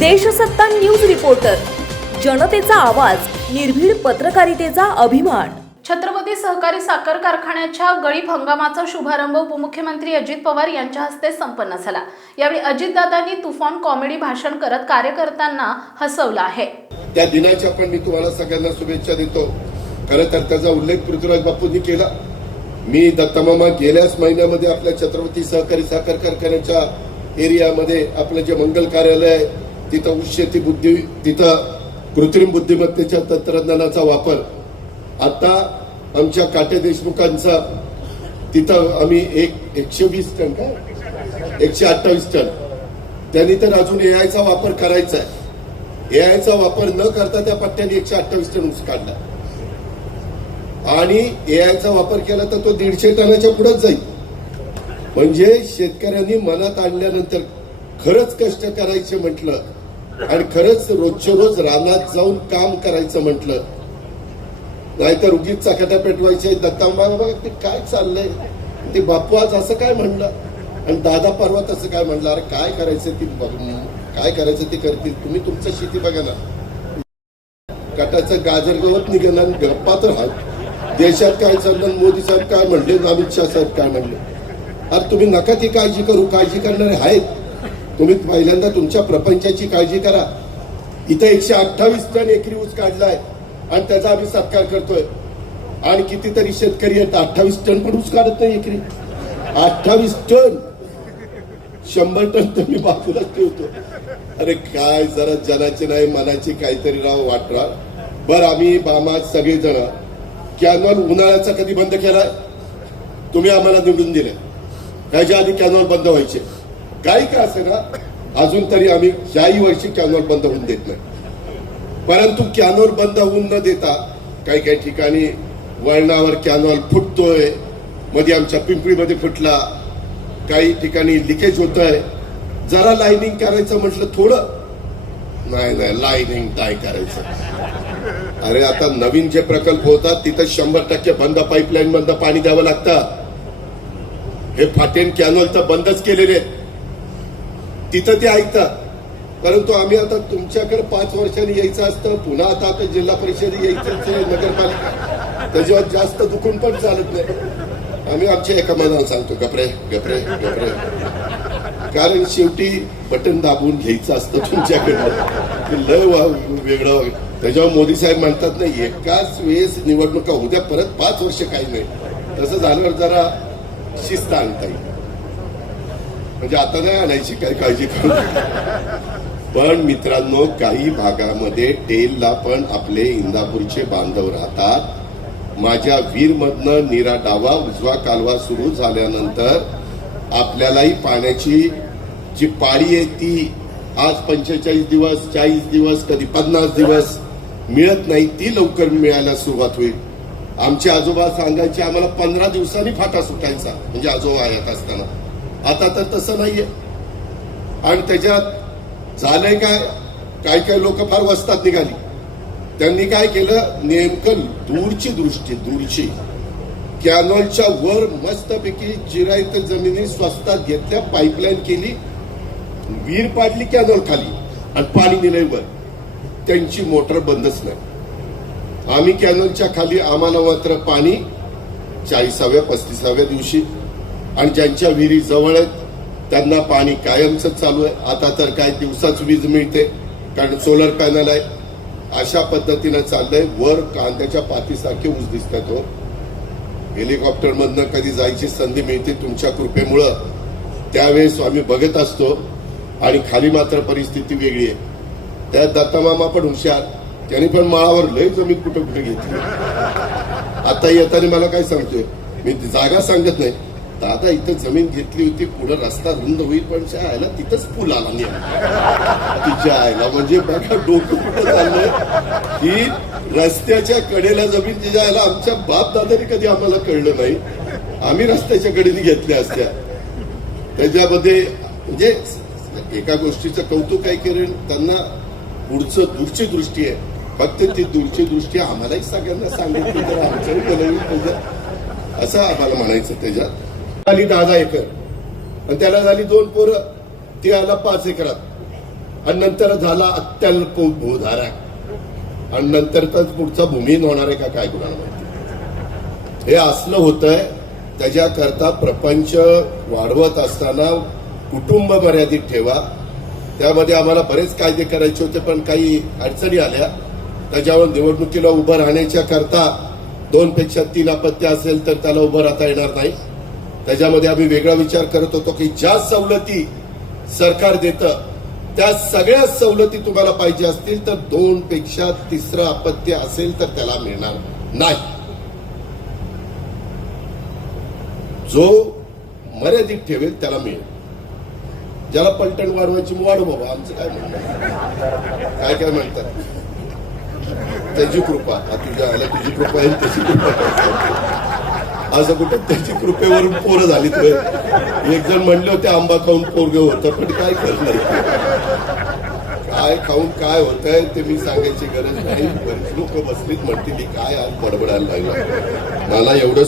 Deshsatta news reporter. जनतेचा आवाज निर्भीड पत्रकारितेचा अभिमान. छत्रपती सहकारी साखर कारखान्याच्या गळीत हंगामाचा शुभारंभ उपमुख्यमंत्री अजित पवार यांच्या हस्ते संपन्न झाला. यावेळी अजितदादांनी तुफान कॉमेडी भाषण करत कार्यकर्त्यांना हसवलं आहे. त्या दिनाच्या पण मी तुम्हाला सगळ्यांना शुभेच्छा देतो. खरं तर त्याचा उल्लेख पृथ्वीराज बापूंनी केला. मी दत्तमामा गेल्याच महिन्यामध्ये आपल्या छत्रपती सहकारी साखर कारखान्याच्या एरियामध्ये आपलं जे मंगल कार्यालय आहे तिथं उच्च शेती बुद्धी तिथं कृत्रिम बुद्धिमत्तेच्या तंत्रज्ञानाचा वापर. आता आमच्या काटे देशमुखांचा तिथं आम्ही एक एकशे वीस टन का? एकशे अठ्ठावीस टन. त्यांनी तर अजून एआयचा वापर करायचा आहे एआयचा वापर न करता त्या पट्ट्याने एकशे अठ्ठावीस टन ऊस काढला. आणि एआयचा वापर केला तर तो दीडशे टनाच्या पुढेच जाईल. म्हणजे शेतकऱ्यांनी मनात आणल्यानंतर खरंच कष्ट करायचे म्हटलं आणि खरंच रोजच्या रोज रानात जाऊन काम करायचं म्हटलं नाहीतर उगीच चकाट्या पेटवायचे दत्तांबा ते काय चाललंय? ते बापू आज असं काय म्हणलं? आणि दादा परवा तसं काय म्हणलं? अरे काय करायचं ती बघ- काय करायचं ते करतील? तुम्ही तुमचं शेती बघा ना. कटाचं गाजर गवत निघेल आणि गप्पा तर हात देशात काय चाललं? मोदी साहेब काय म्हणले? अमित शाह साहेब काय म्हणले? अरे तुम्ही नका ती काळजी करू काळजी करणारे आहेत. तुम्ही पहिल्यांदा तुमच्या प्रपंचाची काळजी करा. इथं एकशे अठ्ठावीस टन एकरी ऊस काढलाय आणि त्याचा आम्ही सत्कार करतोय. आणि कितीतरी शेतकरी आहेत अठ्ठावीस टन पण ऊस काढत नाही एकरी. अठ्ठावीस टन! शंभर टन तर मी बाजूलाच ठेवतो. अरे काय जरा जनाची नाही मनाची काहीतरी राव वाटरा. बर आम्ही बामा सगळेजण कॅनॉल उन्हाळ्याचा कधी बंद केलाय? तुम्ही आम्हाला निवडून दिले. ह्याच्या आधी कॅनॉल बंद व्हायचे. काही का असे ना अजून तरी आम्ही याही वर्षी कॅनॉल बंद होऊन देत नाही. परंतु कॅनॉल बंद होऊन न देता काही काही ठिकाणी वळणावर कॅनॉल फुटतोयमध्ये आमच्या पिंपळीमध्ये फुटला काही ठिकाणी लिकेज होत आहे जरा लाईनिंग करायचं म्हटलं थोडं. नाही नाही लाईनिंग काय करायचं. अरे आता नवीन जे प्रकल्प होतात तिथं शंभर टक्के बंद पाईपलाईन बंद पाणी द्यावं लागतं. हे फाटेन कॅनॉल तर बंदच केलेले आहेत. तिथं ते ऐकतात. परंतु आम्ही आता तुमच्याकडे पाच वर्षांनी यायचं असतं पुन्हा आता आता जिल्हा परिषद यायचं नगरपालिका. त्याच्यावर जास्त दुखून पण चालत नाही. आम्ही आमच्या एका मनाला सांगतो गपरे गपरे गपरे. कारण शेवटी बटन दाबून घ्यायचं असतं तुमच्याकडनं. ते लय वेगळं त्याच्यावर मोदी साहेब म्हणतात नाही एकाच वेळेस निवडणुका उद्या परत पाच वर्ष काही नाही. तसं झाल्यावर जरा शिस्त आणता येईल. म्हणजे आता नाही आणायची काही काळजी करू पण मित्रांनो काही भागामध्ये टेलला पण आपले इंदापूरचे बांधव राहतात. माझ्या वीरमधनं निरा डावा उजवा कालवा सुरू झाल्यानंतर आपल्यालाही पाण्याची जी पाळी आहे ती आज पंचेचाळीस दिवस चाळीस दिवस कधी पन्नास दिवस मिळत नाही ती लवकर मिळायला सुरुवात होईल. आमचे आजोबा सांगायचे आम्हाला पंधरा दिवसांनी फाटा सुटायचा म्हणजे आजोबा येत असताना. आता तर तसं नाहीये. आणि त्याच्यात झालंय काय? काही काही लोक फार वसतात निघाली. त्यांनी काय केलं? नेमकं दूरची दृष्टी दूरची कॅनॉलच्या वर मस्तपैकी जिरायत जमिनी स्वस्तात घेतल्या पाईपलाईन केली. वीर पाडली कॅनॉल खाली. आणि पाणी दिलंय वर. त्यांची मोटर बंदच नाही. आम्ही कॅनॉलच्या खाली आम्हाला मात्र पाणी चाळीसाव्या पस्तीसाव्या दिवशी आणि ज्यांच्या विहिरी जवळ आहेत त्यांना पाणी कायमच चालू आहे. आता तर काय दिवसाच वीज मिळते कारण सोलर पॅनल आहे. अशा पद्धतीनं चाललंय. वर कांद्याच्या पातीसारखे ऊस दिसतात हो. हेलिकॉप्टरमधनं कधी जायची संधी मिळते तुमच्या कृपेमुळं. त्यावेळेस आम्ही बघत असतो आणि खाली मात्र परिस्थिती वेगळी आहे. त्या दत्तामामा पण हुशार. त्यांनी पण माळावर लय जमीन कुठं कुठे घेतली. आता येताना मला काय सांगतोय? मी जागा सांगत नाही. दादा इथं जमीन घेतली होती पुढे रस्ता रुंद होईल पण त्या आयला तिथंच पूल आला नाही. तिच्या आयला म्हणजे बघा डोकं कुठं चाललंय? की रस्त्याच्या कडेला जमीन तिच्या आयला आमच्या बाप दादाने कधी आम्हाला कळलं नाही. आम्ही रस्त्याच्या कडेने घेतल्या असत्या. त्याच्यामध्ये म्हणजे एका गोष्टीचं कौतुक काय करेन त्यांना पुढचं दूरची दृष्टी आहे. फक्त ती दूरची दृष्टी आम्हालाही सगळ्यांना सांगितली तर आमच्याही असं आम्हाला म्हणायचं त्याच्यात. झाली दहा दहा एकर. आणि त्याला झाली दोन पोरं ती आला पाच एकरात. आणि नंतर झाला अत्यल्प भूधारा आणि नंतर तर पुढचा भूमीन होणार आहे का काय कुणाला माहिती? हे असलं होतंय त्याच्याकरता प्रपंच वाढवत असताना कुटुंब मर्यादित ठेवा. त्यामध्ये आम्हाला बरेच कायदे करायचे होते पण काही अडचणी आल्या. त्याच्यावर निवडणुकीला उभं राहण्याच्या करता दोनपेक्षा तीन अपत्य असेल तर त्याला उभं राहता येणार नाही. त्याच्यामध्ये आम्ही वेगळा विचार करत होतो की ज्या सवलती सरकार देतं त्या सगळ्या सवलती तुम्हाला पाहिजे असतील तर दोन पेक्षा तिसरं अपत्य असेल तर त्याला मिळणार नाही. जो मर्यादित ठेवेल त्याला मिळेल. ज्याला पलटण वाढवायची वाढ बाबा आमचं काय म्हणणं काय काय म्हणतात? त्याची कृपा आता तुझ्या आल्या तुझी कृपा येईल तशी कृपा असं कुठं त्याची कृपेवरून पोरं झाली तर? एक जण म्हणले होते आंबा खाऊन पोरग होतं पण काय करणार? काय खाऊन काय होतंय ते मी सांगायची गरज नाही लोक बसलीत म्हणते मी काय आज बडबडायला लागला? मला एवढं